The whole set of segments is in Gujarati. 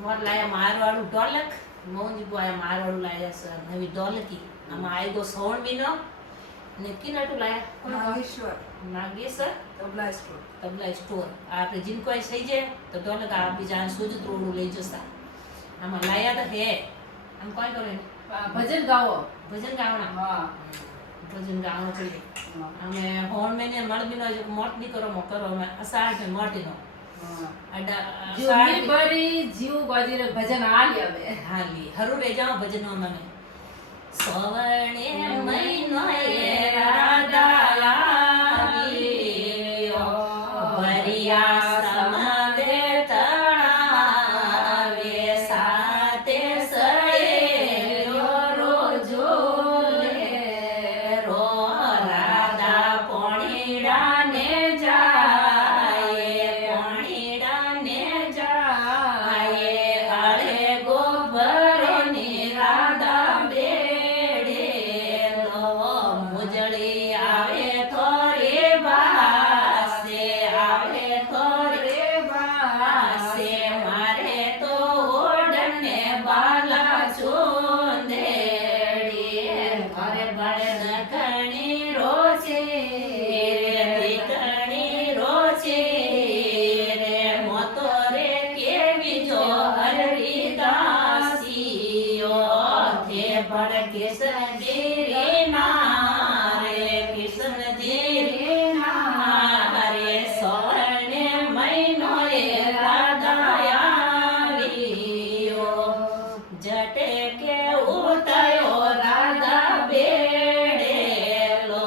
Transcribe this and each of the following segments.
મોર લાયા મારવાડું ઢોલક મોહનજી બોયા મારવાડું લાયા છે નવી ઢોલકી આમાં આવી ગયો શ્રવણ મહિનો ને કિનાટું લાયા નાગેશ્વર તબલા સ્ટોર આપણે જીનકોઈ થઈ જાય તો ઢોલક આ બીજા સુજત રોડું લઈ જતા આમાં લાયા તો હે આમ કોઈ કરે ભજન ગાવો ભજન ગાવણા હા ભજન ગાવણો કરીએ અમે હોણ મેને મળબીનો જો મોટ ની કરો કરો અમે અસાડ ને મોટીનો જીવની બરી જીવ બાજીને ભજન આલી અમે હાલી હરુ રે જાઓ ભજનો મને સવર્ણે મહિનો એ રાધા આવ્યો ભરિયા સમદે તણાવે સાતે સળેલો રોજો લે રો રાધા પોણીડાને જાય પોણીડાને જાય અળે ગોબરની રાધા બેડે લો મુજળી આવે થોરી વાસે આવે થોરી વાસે મારે તો ઓડને બાલા ચૂંદેડી ઘરે બળે નકણી રોચે દીકણી રોચે રે મોતો રે કેવી જો હરિદાસીઓ થે ભળ કિશનજી રે ના રે કિશનજી રે ના રે સોરણે મહિનો એ રાધા આવ્યો જટે કે ઉતાયો રાધા બેડેલો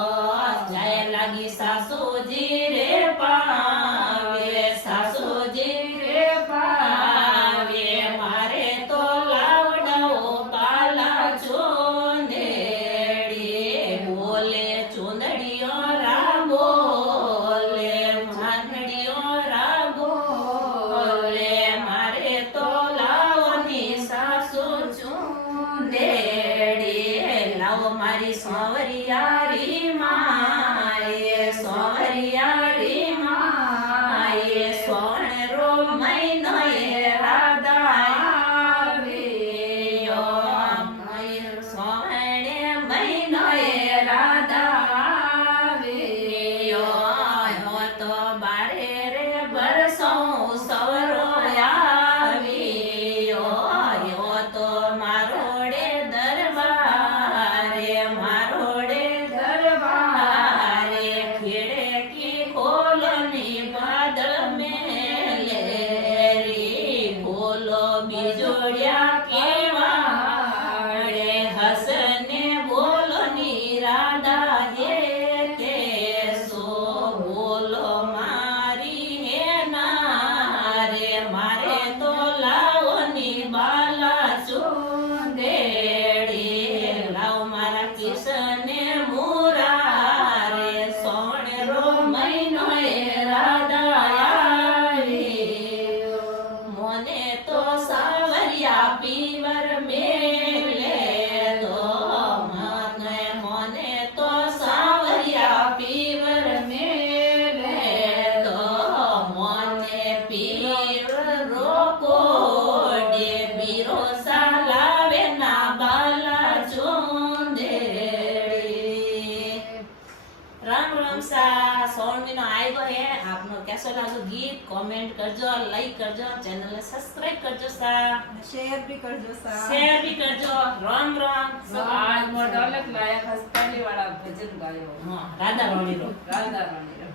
જાય લાગી સાસુજી રે પાવે સાસુજી રે પાવે મારે તો લાવડાઓ કાલા ચૂંદેડી બોલે ચૂંદડીઓ રા બોલે માનડીઓ રા બોલે મારે તો લાવની સાસુ ચૂંદેડી લાવો મારી સોવરિયારી માએ સોવરિયારી માએ સોણરો મહિનો એ રાધા આવ્યો સોણે મહિનો એ રાધા આવ્યો તો બારે રે બરસો સવરો આવ્યો તો મારોડે દરબારે મારોડે દરબારે ખેડે કી ખોલની બાદળ મેલેરી બોલો બીજોડ્યા કેવાડે હસને બોલો ની રાધા હે કેસો બોલો મારી હે ના રે મારે તો લાવની બાલા ચૂંદેડી લાવ મારા કિશને મુરારે સોણરો મહિનો એ રાધા આવ્યો મોને તો સાવરિયા પીવર મેલે તો મોને તો સાવરિયા પીવર મેલે તો મોને પીર રોકો ડે બીરો સાલાવે ના બાલા ચૂંદેડી રામ રામ સા સોણમીનો આવ્યો હે આપનો કેસો લાગ્યો ગીત કોમેન્ટ કરજો લાઈક કરજો ચેનલને સબસ્ક્રાઇબ કરજો સા શેર ભી કરજો સા શેર ભી કરજો રામ રામ આજ મોર ઢોલક લાયા ખસ્તાલી વાળા ભજન ગાયો હા રાધા રાણી રો રાધા રાણી